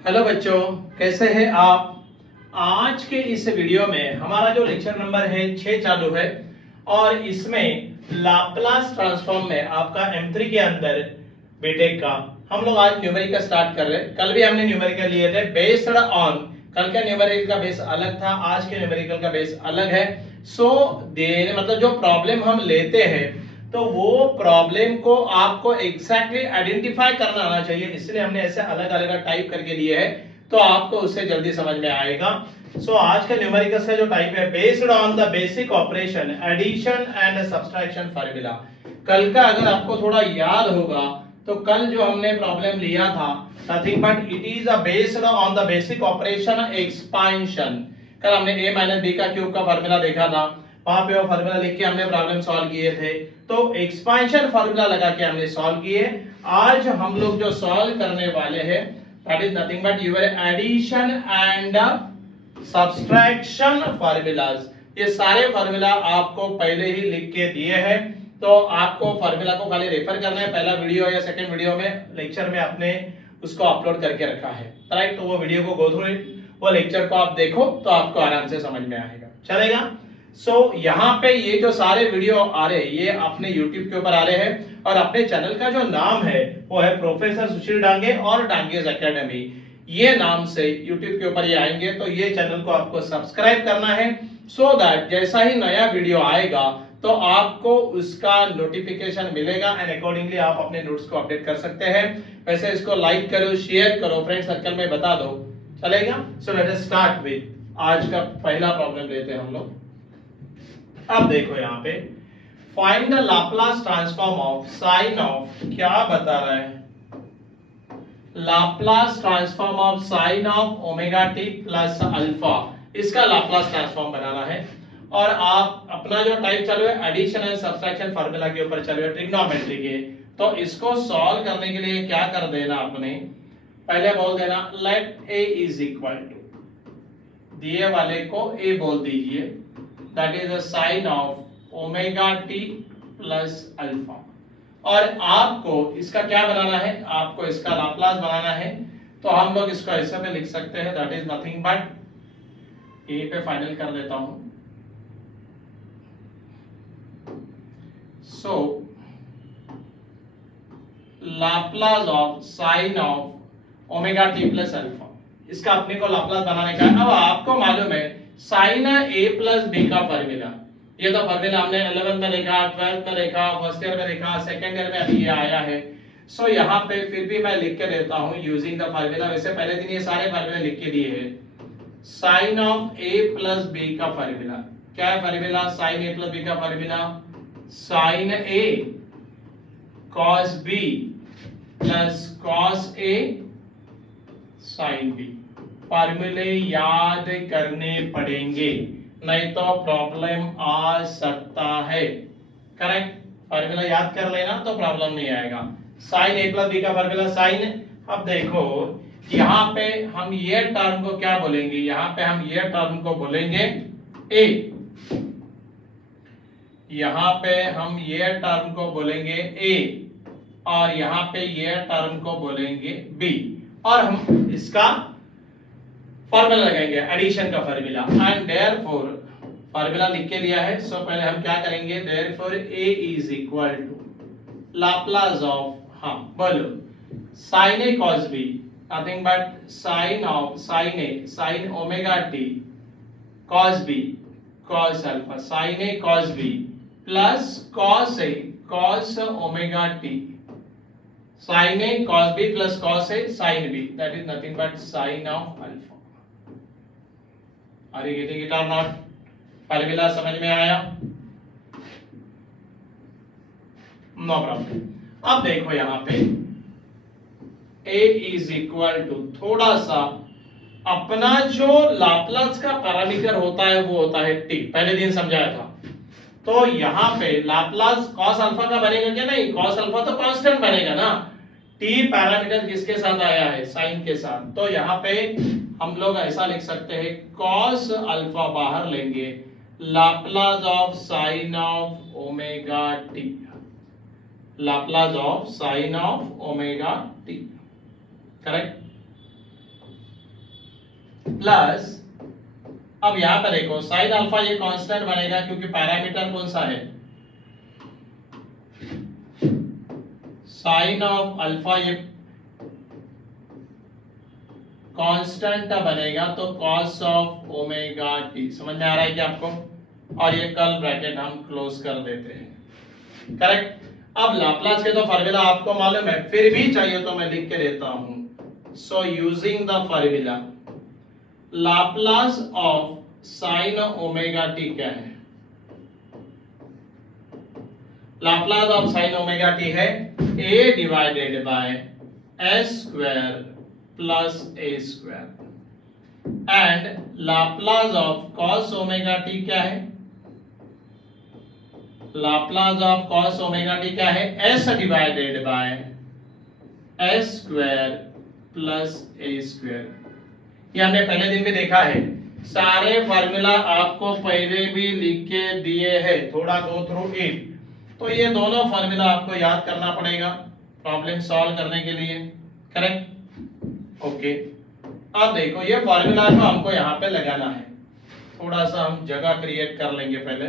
Hello बच्चों, कैसे हैं आप। आज के इस वीडियो में हमारा जो लेक्चर नंबर है 6 चालू है और इसमें लाप्लास ट्रांसफॉर्म में आपका M3 के अंदर बीटेक का हम लोग आज न्यूमेरिकल स्टार्ट कर रहे हैं। कल भी हमने न्यूमेरिकल लिए थे बेस्ड ऑन, कल का न्यूमेरिकल का बेस अलग था, आज के न्यूमेरिकल का बेस अलग है। सो मतलब जो प्रॉब्लम हम लेते हैं तो वो प्रॉब्लम को आपको एग्जैक्टली आइडेंटिफाई करना आना चाहिए, इसलिए हमने ऐसे अलग अलग टाइप करके लिए है तो आपको उससे जल्दी समझ में आएगा। सो आज का न्यूमेरिकल का जो टाइप है based on the basic operation addition and subtraction formula. कल का अगर आपको थोड़ा याद होगा तो कल जो हमने प्रॉब्लम लिया था nothing but it is based on the basic operation expansion. कल हमने a माइनस बी का क्यूब का फार्मूला देखा था, वहां पे वो फार्मूला लिख के हमने प्रॉब्लम सॉल्व किए थे, तो एक्सपेंशन फार्मूला लगा के हमने सॉल्व किए। आज हम लोग जो सॉल्व करने वाले हैं that is nothing but your addition and subtraction formulas. ये सारे फार्मूला आपको पहले ही लिख के दिए हैं, तो आपको फार्मूला को खाली रेफर करना है। पहला वीडियो या सेकंड वीडियो में लेक्चर में आपने उसको अपलोड करके रखा है, राइट। तो वो वीडियो को गो थ्रू इट, वो लेक्चर को आप देखो तो आपको आराम से समझ में आएगा, चलेगा। सो यहाँ पे ये जो सारे वीडियो आ रहे हैं ये अपने YouTube के ऊपर आ रहे हैं और अपने चैनल का जो नाम है वो है प्रोफेसर सुशील डांगे और डांगेज एकेडमी। ये नाम से YouTube के ऊपर ये आएंगे, तो ये चैनल को आपको सब्सक्राइब करना है सो दैट जैसा ही नया वीडियो आएगा तो आपको उसका नोटिफिकेशन मिलेगा एंड अकॉर्डिंगली आप अपने नोट्स को अपडेट कर सकते हैं। वैसे इसको लाइक करो, शेयर करो, फ्रेंड सर्कल में बता दो, चलेगा। So let us start with आज का पहला प्रॉब्लम लेते हैं हम लोग। अब देखो यहाँ पे find the Laplace transform of sine of, क्या बता रहा है, Laplace transform of sine of omega T plus alpha. इसका लाप्लास ट्रांसफॉर्म बनाना है और आप अपना जो टाइप चालू है एडिशन एंड सब्सट्रैक्शन फार्मूला के ऊपर चालू है ट्रिग्नोमेट्री के, तो इसको सॉल्व करने के लिए क्या कर देना आपने, पहले बोल देना let a is equal to, दिए वाले को a बोल दीजिए, that is the sine of omega T plus alpha. और आपको इसका क्या बनाना है, आपको इसका लाप्लास बनाना है, तो हम लोग इसको ऐसे में लिख सकते हैं दैट इज नथिंग बट, ए पे फाइनल कर देता हूं, so Laplace of sine of omega T plus alpha, इसका अपने को लाप्लास बनाने का है। अब आपको मालूम है साइन ए प्लस बी का फार्मूला, ये तो फार्मूला हमने 11th में देखा, 12th में देखा, फर्स्ट ईयर में देखा, सेकंड ईयर में अभी ये आया है। सो यहाँ पे फिर भी मैं लिख के देता हूँ यूजिंग द फार्मूला। वैसे पहले दिन ये सारे फार्मूले लिख के दिए हैं। Sine of A plus B का फार्मूला, क्या है formula, sine A plus B का formula sine A cos B plus cos A sine B. फार्मूले याद करने पड़ेंगे नहीं तो प्रॉब्लम आ सकता है, करेक्ट। फार्मूला याद कर लेना तो प्रॉब्लम नहीं आएगा। साइन ए प्लस बी का फार्मूला साइन, अब देखो यहाँ पे हम ये टर्म को क्या बोलेंगे, यहाँ पे हम ये टर्म को बोलेंगे ए, यहाँ पे हम ये टर्म को बोलेंगे ए और यहाँ पे ये टर्म को बोलेंगे बी, और हम इसका फार्मूला लगाएंगे एडिशन का फार्मूला एंड देयरफॉर फार्मूला लिख के दिया है। सो पहले हम क्या करेंगे, therefore a is equal to Laplace of, हाँ बोलो, sin a cos b nothing but sin of sin a sin omega t cos b cos alpha sin a cos b plus cos a cos omega t sin a cos b plus cos a sin b, that is nothing but sin of alpha. Are you getting it or not? फार्मूला समझ में आया? No problem. अब देखो यहाँ पे a is equal to, थोड़ा सा अपना जो लाप्लास का पैरामीटर होता है वो होता है t, पहले दिन समझाया था। तो यहाँ पे लाप्लास cos अल्फा का बनेगा क्या, नहीं, cos अल्फा तो कांस्टेंट बनेगा ना, t पैरामीटर किसके साथ आया है, साइन के साथ। तो यहाँ पे हम लोग ऐसा लिख सकते हैं cos अल्फा बाहर लेंगे, Laplace of sine of omega T, Laplace of sine of omega T, correct. Plus, अब यहां पर देखो साइन अल्फा ये कांस्टेंट बनेगा क्योंकि पैरामीटर कौन सा है, साइन ऑफ अल्फा ये कांस्टेंट बनेगा, तो कॉस ऑफ ओमेगा टी। समझ में आ रहा है क्या आपको? और ये कल ब्रैकेट हम क्लोज कर देते हैं। करेक्ट। अब लाप्लास के तो फार्मूला आपको मालूम है, फिर भी चाहिए तो मैं लिख के देता हूं। So using the formula, Laplace of sine omega T क्या है? Laplace of sine omega T है a divided by s square plus a square, and Laplace of cos omega T क्या है? Laplace of cos omega T क्या है? s divided by s square plus a square. ये हमने पहले दिन भी देखा है, सारे फार्मूला आपको पहले भी लिख के दिए हैं, थोड़ा गो थ्रू इट। तो ये दोनों फार्मूला आपको याद करना पड़ेगा प्रॉब्लम सॉल्व करने के लिए। करेक्ट। ओके, अब देखो ये फार्मूला को हमको यहाँ पे लगाना है। थोड़ा सा हम जगह क्रिएट कर लेंगे पहले।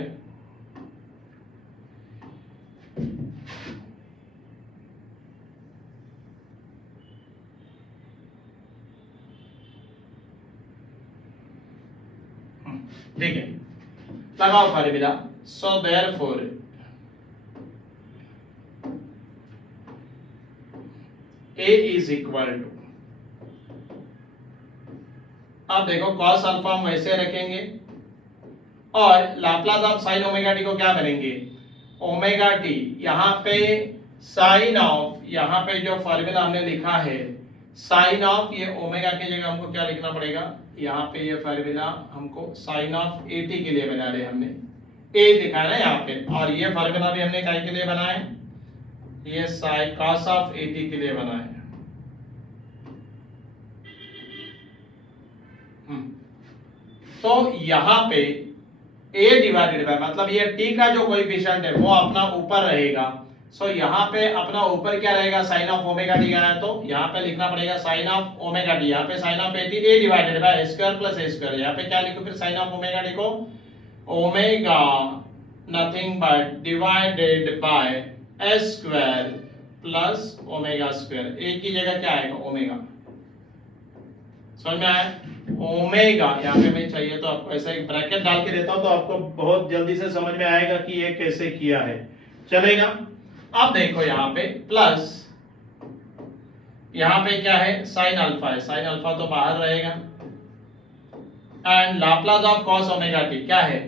ठीक है, लगाओ formula. So therefore A is equal to, अब देखो cos अल्फा हम वैसे रखेंगे और Laplace of sine omega T को क्या करेंगे? ओमेगा टी, यहाँ पे साइन ऑफ, यहाँ पे जो फॉर्मूला हमने लिखा है साइन ऑफ, ये ओमेगा की जगह हमको क्या लिखना पड़ेगा? यहाँ पे ये फॉर्मूला हमको साइन ऑफ ए टी के लिए बना रहे, हमने ए दिखाया ना यहाँ पे, और ये फॉर्मूला भी हमने काय के लिए बनाया है? ये sine cos of A T के लिए बना है। तो यहाँ पे a डिवाइडेड बाय, मतलब ये t का जो कोएफिशिएंट है वो अपना ऊपर रहेगा। सो यहाँ पे अपना ऊपर क्या रहेगा? साइन ऑफ ओमेगा टी आया, तो यहाँ पे लिखना पड़ेगा साइन ऑफ ओमेगा टी, यहाँ पे sine of A T a divided by square plus a square. यहाँ पे क्या लिखो फिर साइन ऑफ ओमेगा टी को? Omega nothing but divided by s square plus omega square. एक की जगह क्या आएगा? ओमेगा। समझ में आया? ओमेगा, यहाँ पे मैं चाहिए तो आपको ऐसा एक ब्रैकेट डाल के देता हूं तो आपको बहुत जल्दी से समझ में आएगा कि ये कैसे किया है। चलेगा? अब देखो यहाँ पे प्लस, यहाँ पे क्या है? साइन अल्फा है, साइन अल्फा तो बाहर रहेगा, and Laplace of cos omega T क्या है?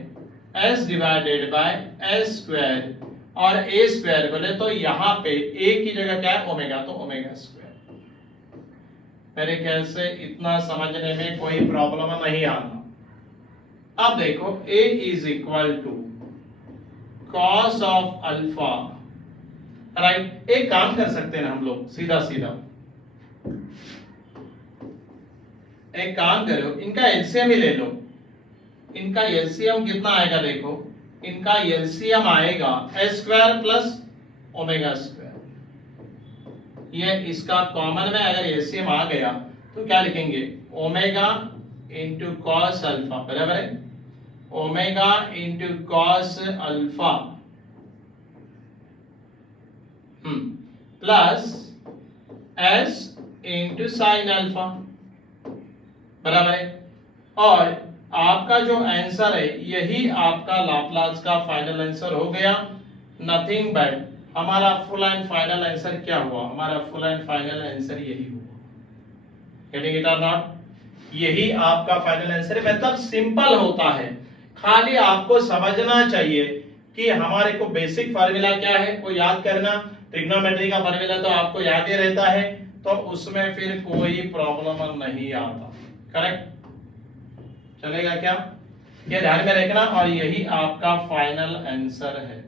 s divided by s square, और a स्क्वायर बोले तो यहाँ पे a की जगह क्या है? ओमेगा, तो ओमेगा स्क्वायर। मेरे ख्याल से इतना समझने में कोई प्रॉब्लम नहीं आता। अब देखो a is equal to cos of alpha, right. एक काम कर सकते हैं हम लोग, सीधा सीधा एक काम करो, इनका एलसीएम ही ले लो। इनका एलसीएम कितना आएगा? देखो इनका एलसीएम आएगा s square plus omega square. ये इसका कॉमन में अगर एलसीएम आ गया तो क्या लिखेंगे? ओमेगा इंटू कॉस अल्फा, बराबर है? Omega into cos alpha plus s into sine alpha, बराबर है? और आपका जो आंसर है यही आपका लाप्लास का फाइनल आंसर हो गया। नथिंग बट हमारा फुल एंड फाइनल आंसर क्या हुआ? हमारा फुल एंड फाइनल आंसर यही हुआ। गेटिंग इट और नॉट? यही आपका फाइनल आंसर है। मतलब सिंपल होता है, खाली आपको समझना चाहिए कि हमारे को बेसिक फार्मूला क्या है वो याद करना। ट्रिग्नोमेट्री का फार्मूला तो आपको याद ही रहता है, तो उसमें फिर कोई प्रॉब्लम नहीं आता। करेक्ट? चलेगा क्या? ये ध्यान में रखना, और यही आपका फाइनल आंसर है।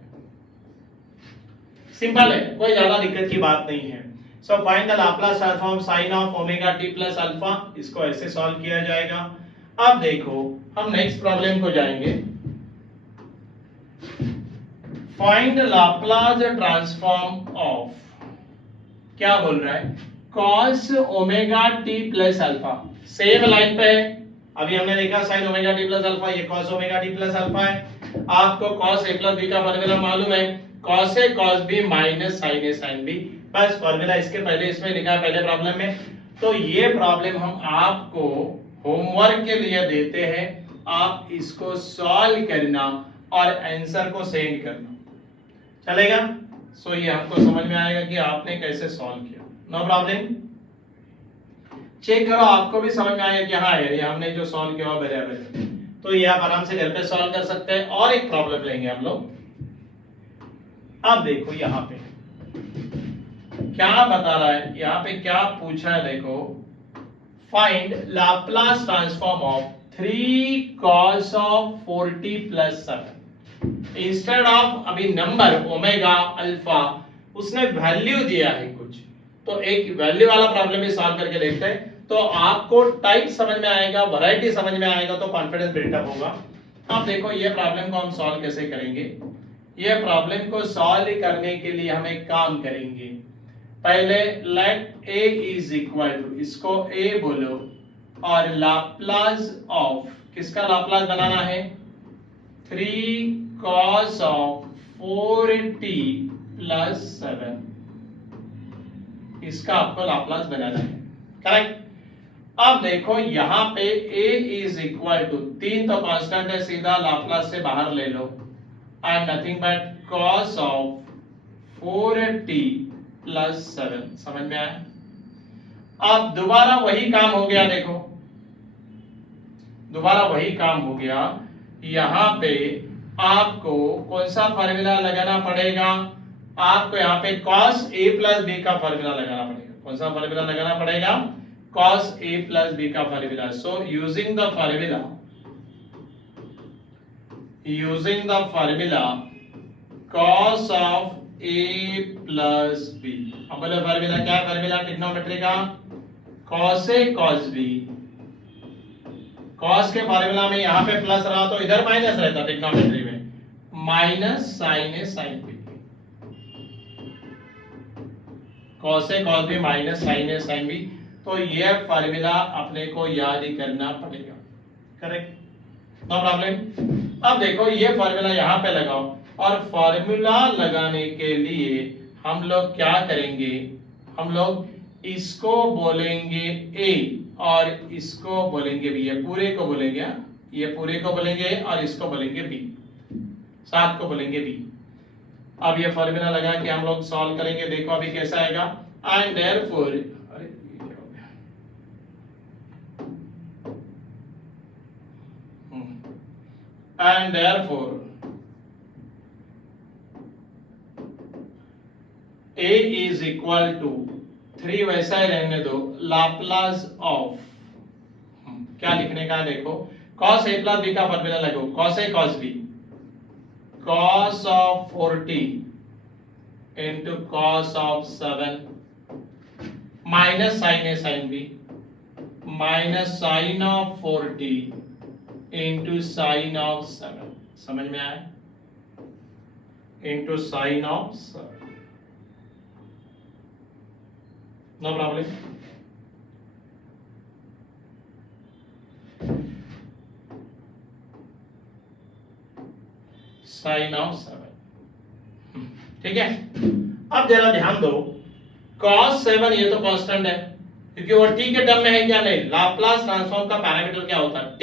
सिंपल है, कोई ज्यादा दिक्कत की बात नहीं है। So find the Laplace transform sine of omega T plus alpha. इसको ऐसे सॉल्व किया जाएगा। अब देखो हम नेक्स्ट प्रॉब्लम को जाएंगे। फाइंड लाप्लास ट्रांसफॉर्म ऑफ, क्या बोल रहा है? Cos omega T plus alpha. Same line पे है, अभी हमने देखा sin omega T plus alpha, ये cos omega T plus alpha है। आपको cos a प्लस b का फॉर्मूला मालूम है, cos a cos b minus sin a sin b, बस फॉर्मूला इसके पहले इसमें लिखा है पहले प्रॉब्लम में। तो ये प्रॉब्लम हम आपको होमवर्क के लिए देते हैं, आप इसको सॉल्व करना और आंसर को सेंड करना, चलेगा? सो ये हमको समझ में आएगा कि आपने कैसे सॉल्व किया। नो प्रॉब्लम, चेक करो, आपको भी समझ में आएगा कि हाँ यार ये हमने जो सॉल्व किया बराबर है। तो ये आप आराम से घर पे सॉल्व कर सकते हैं। और एक प्रॉब्लम लेंगे हम लोग। अब देखो यहाँ पे क्या बता रहा है, यहाँ पे क्या पूछा है, देखो find Laplace transform of 3 cos of 4t plus 7। Instead of अभी नंबर ओमेगा अल्फा उसने वैल्यू दिया है कुछ, तो एक वैल्यू वाला प्रॉब्लम भी सॉल्व करके देखते हैं, तो आपको टाइप समझ में आएगा, वैरायटी समझ में आएगा, तो कॉन्फिडेंस बिल्डअप होगा। अब देखो ये प्रॉब्लम को हम सॉल्व कैसे करेंगे। ये प्रॉब्लम को सॉल्व करने के लिए हम एक काम करेंगे, पहले let a is equal to, इसको a बोलो, और लाप्लास ऑफ, किसका लाप्लास बनाना है, 3 cos of 4t plus 7, इसका आपको लाप्लास बनाना है, करेक्ट? अब देखो यहाँ पे a इज इक्वल टू, 3 तो कांस्टेंट है, सीधा लाप्लास से बाहर ले लो, and nothing but cos of 4t plus 7, समझ में आया? अब दोबारा वही काम हो गया, देखो दोबारा वही काम हो गया। यहाँ पे आपको कौन सा फार्मूला लगाना पड़ेगा, आपको यहाँ पे cos a plus b का फार्मूला लगाना पड़ेगा। कौन सा फार्मूला लगाना पड़ेगा, cos a plus b का formula. So using the formula, cos of a plus b, अब बोलो फार्मूला क्या है, फार्मूला ट्रिग्नोमेट्री का, cos a cos b, cos के फार्मूला में यहाँ पे प्लस रहा तो इधर माइनस रहता ट्रिग्नोमेट्री में, minus sin a sin b, cos a cos b minus sin a sin b। तो ये फार्मूला अपने को याद ही करना पड़ेगा, करेक्ट? No problem. अब देखो ये फार्मूला यहाँ पे लगाओ, और फार्मूला लगाने के लिए हम लोग क्या करेंगे, हम लोग इसको बोलेंगे a और इसको बोलेंगे b, ये पूरे को बोलेंगे, ये पूरे को बोलेंगे और इसको बोलेंगे b, साथ को बोलेंगे b। अब ये फार्मूला लगा के हम लोग सॉल्व करेंगे, देखो अभी कैसा आएगा, एंड देयरफॉर, अरे ये क्या हो गया, and therefore a is equal to 3, वैसा ही रहने दो, लाप्लास ऑफ, क्या लिखने का, देखो cos a plus b का फार्मूला लगो, cos a cos b, cos of 4t into cos of 7 minus sin a sin b minus sin of 4t into sin of 7, समझ में आया, into sin of 7, no problem. Sine of 7, ठीक है? अब जरा ध्यान दो, cos 7 ये तो कांस्टेंट है, क्योंकि वो t के टर्म में है क्या, नहीं, लाप्लास ट्रांसफॉर्म का पैरामीटर क्या होता है, t।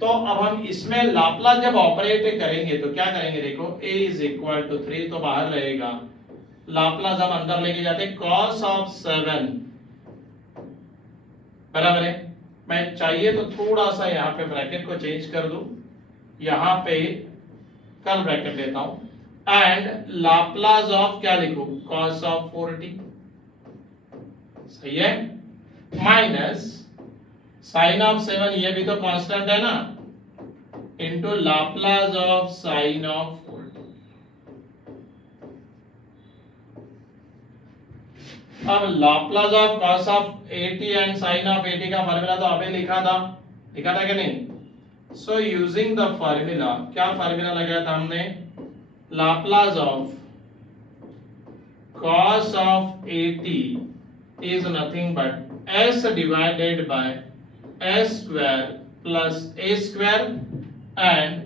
तो अब हम इसमें लाप्लास जब ऑपरेट करेंगे तो क्या करेंगे, देखो a इज इक्वल टू 3 तो बाहर रहेगा, लाप्लास हम अंदर लेके जाते हैं, cos ऑफ 7 बराबर है, मैं चाहिए तो थोड़ा सा यहाँ पे ब्रैकेट को चेंज कर दूं, यहाँ पे कल ब्रैकेट देता हूं, एंड लाप्लास ऑफ क्या लिखूं, cos ऑफ 4t, सही है, माइनस साइन ऑफ 7, ये भी तो कांस्टेंट है ना, into Laplace of sine of 4t। अब Laplace of cos of 80 and sin of 80 का फार्मूला तो अभी लिखा था कि नहीं? सो यूजिंग द फार्मूला, क्या फार्मूला लगाया था हमने, Laplace of cos of 80 is nothing but s divided by s square plus a square and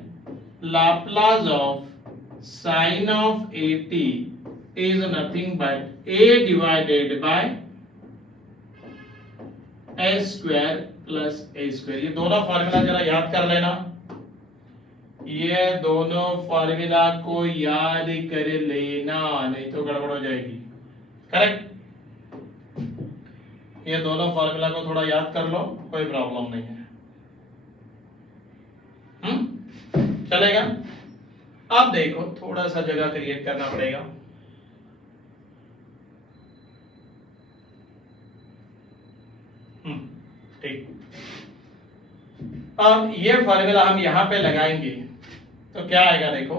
Laplace of sin of at is nothing but a divided by a square plus a square। ये दोनों formula जरा याद कर लेना, ये दोनों formula को याद कर लेना, नहीं तो गड़बड़ हो जाएगी। करेक्ट, ये दोनों फॉर्मूला को थोड़ा याद कर लो, कोई प्रॉब्लम नहीं है। चलेगा। अब देखो थोड़ा सा जगह क्रिएट करना पड़ेगा। ठीक, अब ये फॉर्मूला हम यहां पे लगाएंगे तो क्या आएगा देखो,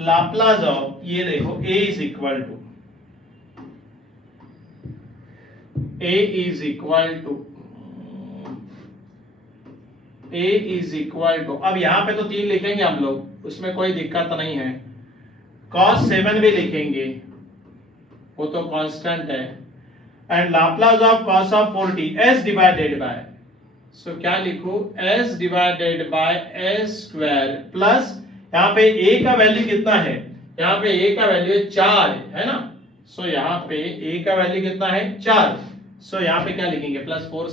लाप्लास ऑफ, ये देखो a इज इक्वल टू अब यहां पे तो 3 लिखेंगे हम लोग, उसमें कोई दिक्कत नहीं है। cos 7 भी लिखेंगे, वो तो कांस्टेंट है। And Laplace of cos of 40 s divided by, so क्या लिखूं, s divided by s square plus, यहाँ पे a का वैल्यू कितना है, यहाँ पे a का वैल्यू 4 है ना, सो यहाँ पे a का वैल्यू कितना है 4, सो यहाँ पे क्या लिखेंगे प्लस 4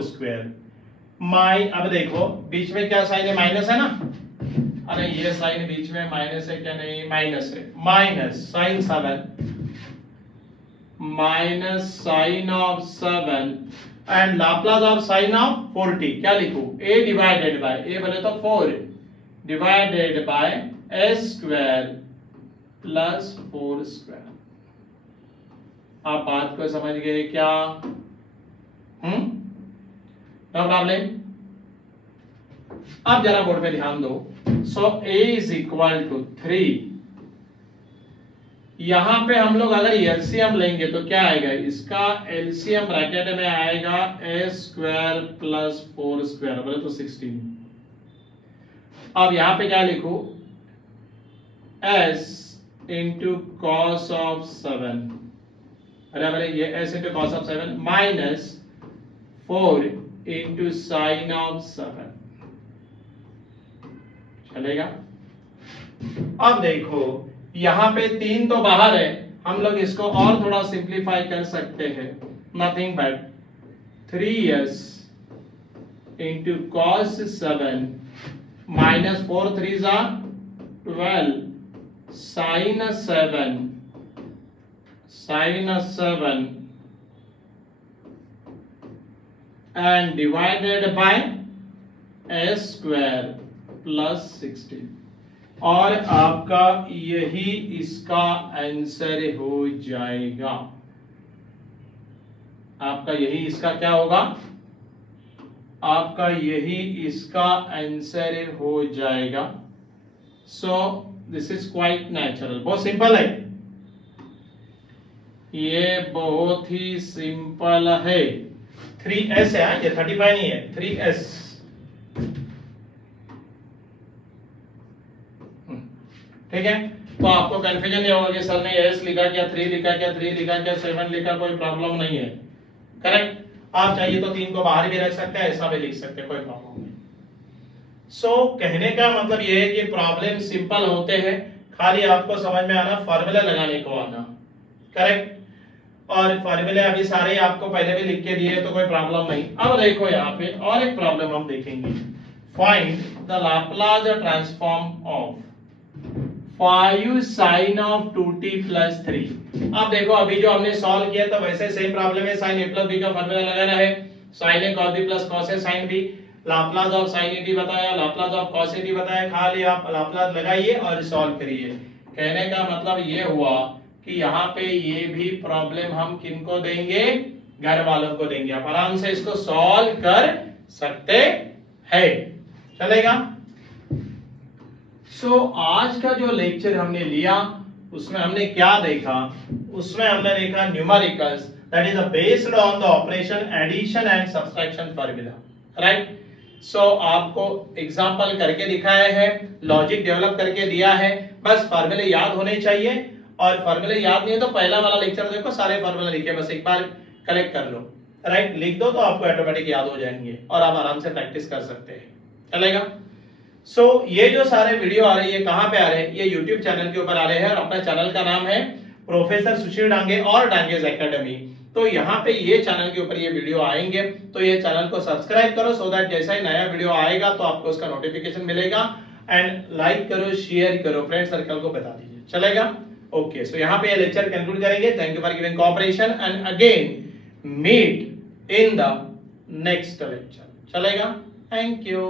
स्क्वायर माइ, अब देखो बीच में क्या साइन है, माइनस है ना, अरे ये साइन बीच में माइनस है क्या, नहीं माइनस है, minus sine 7 minus sine of 7 and Laplace of sine of 40, क्या लिखूं, a डिवाइडेड बाय, a बोले तो 4 divided by s square plus 4 square. आप बात को समझ गए क्या? No problem. अब जरा बोर्ड पे ध्यान दो। So a is equal to 3, यहां पे हम लोग अगर एलसीएम लेंगे तो क्या आएगा, इसका एलसीएम ब्रैकेट में आएगा a स्क्वायर प्लस 4 स्क्वायर बोले तो 16। अब यहां पे क्या लिखूं, s इंटू कॉस ऑफ 7, अरे अरे ये s into cos of 7 minus 4 into sine of 7, चलेगा। अब देखो यहां पे 3 तो बाहर है, हम लोग इसको और थोड़ा सिंप्लीफाई कर सकते हैं, nothing but 3s into cos 7 minus 4 3s are 12 sine 7 and divided by s square plus 16, और आपका यही इसका आंसर हो जाएगा। आपका यही इसका क्या होगा, आपका यही इसका आंसर हो जाएगा। So this is quite natural, बहुत सिंपल है, ये बहुत ही सिंपल है। 3s है, ये 35 नहीं है, 3s। ठीक है, तो आपको कंफ्यूजन नहीं होगा कि सर ने s लिखा क्या, 3 लिखा क्या, 3 लिखा क्या, 7 लिखा, कोई प्रॉब्लम नहीं है। करेक्ट, आप चाहिए तो 3 को बाहर भी रख सकते हैं, ऐसा भी लिख सकते हैं, कोई प्रॉब्लम नहीं। सो कहने का मतलब ये है कि प्रॉब्लम सिंपल होते हैं, खाली आपको समझ में आना, फार्मूला लगाने को आना। करेक्ट, और फार्मूले अभी सारे आपको पहले भी लिख के दिए तो कोई प्रॉब्लम नहीं। अब देखो यहाँ पे और एक प्रॉब्लम हम देखेंगे, find the Laplace transform of 5 sin of 2t plus 3। अब देखो अभी जो हमने सॉल्व किया था वैसे सेम प्रॉब्लम है, sin a plus b का फार्मूला लगाना है, sin a cos b plus cos a sin b, Laplace of sin at बताया, लाप्लास ऑफ cos at बताया, खाली आप लाप्लास लगाइए और सॉल्व करिए। कहने का मतलब ये हुआ कि यहाँ पे ये भी प्रॉब्लम हम किनको देंगे, घर वालों को देंगे, आप आराम से इसको सॉल्व कर सकते हैं, चलेगा। सो आज का जो लेक्चर हमने लिया उसमें हमने क्या देखा, उसमें हमने देखा numericals, that is based on the operation addition and subtraction formula, right. So आपको एग्जाम्पल करके दिखाया है, लॉजिक डेवलप करके दिया है, बस फार्मूले याद होने चाहिए। और फार्मूले याद नहीं है तो पहला वाला लेक्चर देखो, सारे फार्मूले लिखे, बस एक बार कलेक्ट कर लो, राइट, लिख दो तो आपको ऑटोमेटिक याद हो जाएंगे और आप आराम से प्रैक्टिस कर सकते हैं, चलेगा। ये जो सारे वीडियो आ रही है कहाँ पे आ रहे हैं, ये यूट्यूब चैनल के ऊपर आ रहे हैं और अपना चैनल का नाम है प्रोफेसर सुशील डांगे और डांगेज एकेडमी। तो यहाँ पे ये चैनल के ऊपर ये वीडियो आएंगे, तो ये चैनल को सब्सक्राइब करो सो दैट जैसा ही नया वीडियो आएगा तो आपको उसका नोटिफिकेशन मिलेगा। एंड लाइक करो, शेयर करो, फ्रेंड सर्कल को बता दीजिए, चलेगा। ओके, सो यहाँ पे ये लेक्चर कंक्लूड करेंगे। Thank you for giving cooperation and again meet in the next lecture, चलेगा। Thank you.